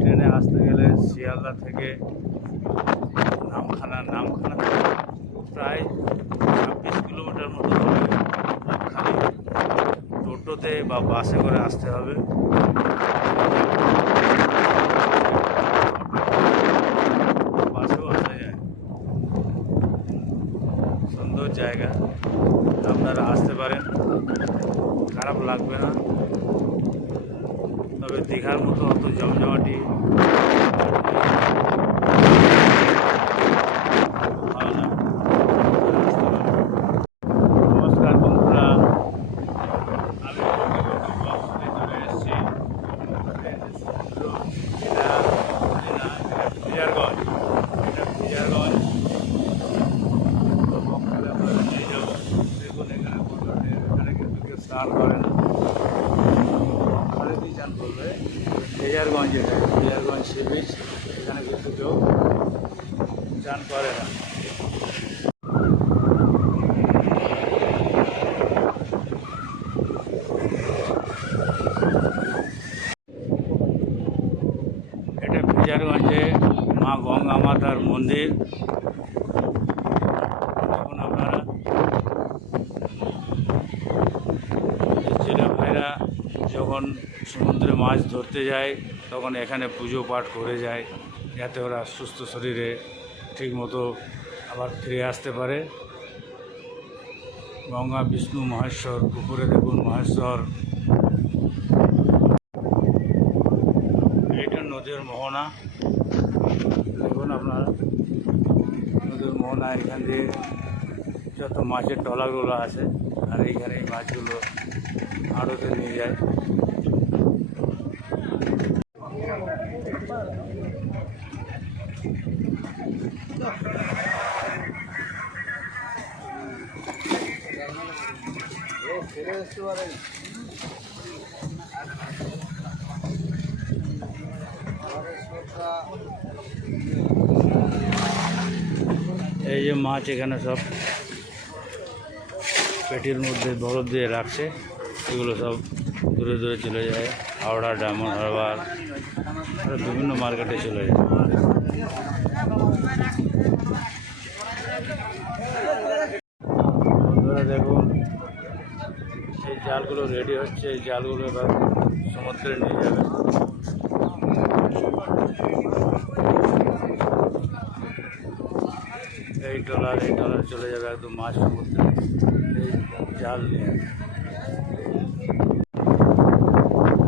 ট্রেনে আসতে গেলে শিয়ালদা থেকে নামখানা থেকে প্রায় 26 কিলোমিটার মতো হবে। খালি টোটোতে বা বাসে করে আসতে হবে। বাসেও আসা যায়, সুন্দর জায়গা, আপনারা আসতে পারেন, খারাপ লাগবে না। তবে দীঘার মতো অত জমজমাটি ভালো না। নমস্কার বন্ধুরা, আমি চলে এসেছি ফিজারগঞ্জ। ফিজারগঞ্জ বকখালি আপনারা নিয়ে যাবো। দেখুন এখানে কিন্তু কেউ স্নান করে না, বকখালিতেই চান করবে। ফিজারগঞ্জ সি বিচ, এখানে কিন্তু কেউ চান করে না। এটা ফিজারগঞ্জে মা গঙ্গা মাতার মন্দির। দেখুন আপনারা, ছেলে ভাইরা যখন সমুদ্রে মাছ ধরতে যায় তখন এখানে পুজো পাঠ করে যায়, যাতে ওরা সুস্থ শরীরে ঠিকমতো আবার ফিরে আসতে পারে। গঙ্গা, বিষ্ণু, মহেশ্বর, পুকুরে দেখুন মহেশ্বর। এইটা নদীর মোহনা, দেখুন আপনারা নদীর মোহনা। এখান দিয়ে যত মাছের ট্রলারগুলো আছে, আর এইখানে এই মাছগুলো আড়তে নিয়ে যায়। এই যে মাছ এখানে সব পেটির মধ্যে বরফ দিয়ে রাখছে, এগুলো সব দূরে দূরে চলে যায়, হাওড়া, ডায়মন্ড হারবার, বিভিন্ন মার্কেটে চলে যায়। বন্ধুরা দেখুন, এই জালগুলো রেডি হচ্ছে, এই জালগুলো এবার সমুদ্রে নিয়ে যাবে। এই ট্রলারে চলে যাবে একদম মাছ সমুদ্রে, এই জাল নিয়ে।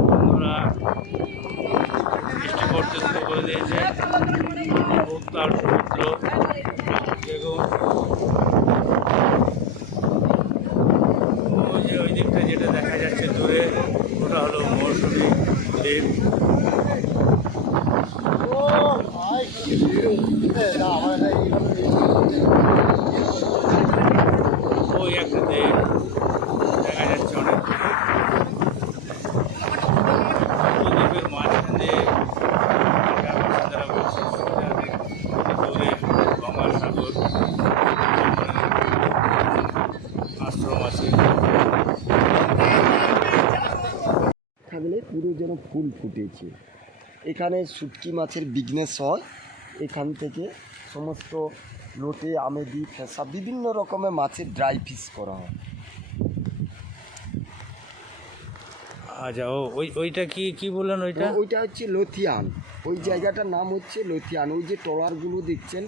বন্ধুরা, বৃষ্টি পড়তে শুরু করে দিয়েছে, উত্তাল সমুদ্র। দেখুন ওই দিকটা যেটা দেখা যাচ্ছে দূরে, ওটা হলো মৌসুমী দ্বীপ। ওই একটা দ্বীপ দেখা যাচ্ছে অনেক দ্বীপের মাঝখানে দূরে গঙ্গাসাগর আশ্রম আছে। এখানে পুরো যেন ফুল ফুটেছে। এখানে শুটকি মাছের বিজনেস হয়। এখান থেকে সমস্ত লোটে, আমেদি, ফেসা বিভিন্ন রকমের মাছের ড্রাই ফিশ করা হয়। আচ্ছা, ওইটা কি বললেন? ওইটা হচ্ছে লথিয়ান। ওই জায়গাটার নাম হচ্ছে লথিয়ান। ওই যে ট্রলারগুলো দেখছেন,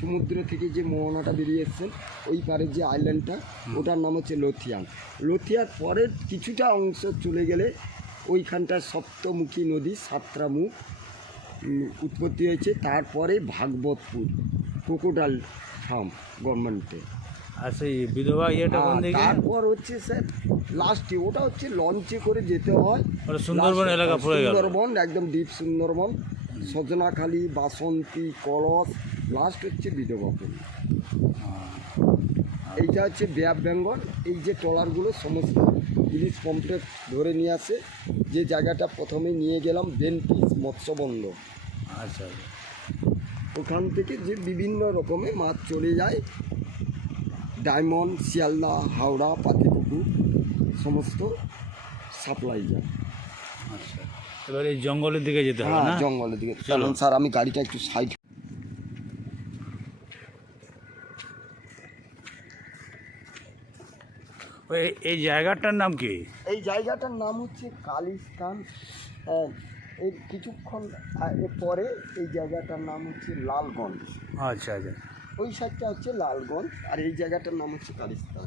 সমুদ্র থেকে যে মোহনাটা বেরিয়ে এসছেন, ওই পারে যে আইল্যান্ডটা, ওটার নাম হচ্ছে লথিয়ান। লথিয়ার পরের কিছুটা অংশ চলে গেলে ওইখানটা সপ্তমুখী নদী, 7টা মুখ উৎপত্তি হয়েছে। তারপরে ভাগবতপুর ক্রোকোডাইল ফার্ম গভর্নমেন্টে। আর সেই বিধবা ইয়েটা কোন দিকে? তারপর হচ্ছে স্যার লাস্টে ওটা হচ্ছে লঞ্চে করে যেতে হয়। সুন্দরবন এলাকা পড়ে গেল, সুন্দরবন একদম ডিপ সুন্দরবন, সজনাখালি, বাসন্তী, কলস, লাস্ট হচ্ছে বিধবাপুর। এইটা হচ্ছে বে অফ বেঙ্গল। এই যে ট্রলারগুলো সমস্ত ব্রিজ কমপ্লেক্স ধরে নিয়ে আসে, যে জায়গাটা প্রথমে নিয়ে গেলাম বেনপিস মৎস্যবন্দর, আচ্ছা ওখান থেকে যে বিভিন্ন রকমের মাছ চলে যায় ডায়মন্ড, শিয়ালদা, হাওড়া, পাতিপুকুর সমস্ত সাপ্লাই যায়। আচ্ছা, এবার এই জঙ্গলের দিকে যেতে হবে হ্যাঁ না? জঙ্গলের দিকে। চলো। চলুন স্যার, আমি গাড়িটা একটু সাইড। এই জায়গাটার নাম কি? এই জায়গাটার নাম হচ্ছে কালিস্তান। এর কিছুক্ষণ পরে এই জায়গাটার নাম হচ্ছে লালগঞ্জ। আচ্ছা আচ্ছা। ওই সাইডটা হচ্ছে লালগঞ্জ, আর এই জায়গাটার নাম হচ্ছে কালিস্তান।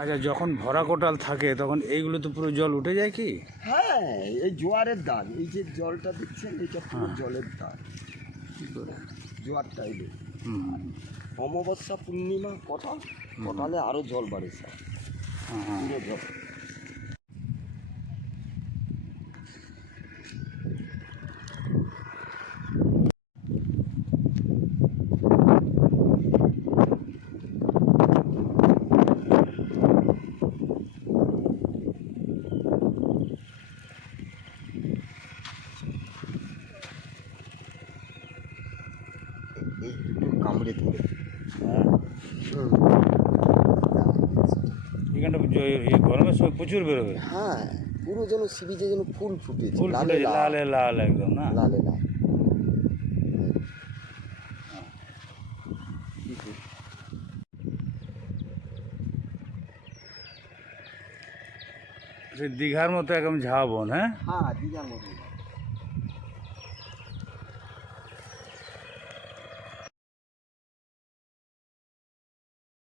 আচ্ছা, যখন ভরা কোটাল থাকে তখন এইগুলো তো পুরো জল উঠে যায় কি? হ্যাঁ, এই জোয়ারের দাগ, এই যে জলটা দেখছেন এটা পুরো জলের দাগ, জোয়ার টাইপের। হুম। অমাবস্যা, পূর্ণিমা, কটালে আরও জল বাড়ে স্যার, হ্যাঁ। পুরো জল। এই দুটো কামড়ে ধরে। এখানটা গরমের সময় প্রচুর বেরোবে। হ্যাঁ, পুরো যেন সিবিজে যেন ফুল ফুটেছে, ফুল লালে ফুটে লাল, লালে লাল একদম না? লালে লাল। দীঘার মতো একদম ঝাউবন, হ্যাঁ? হ্যাঁ, দীঘার মতো।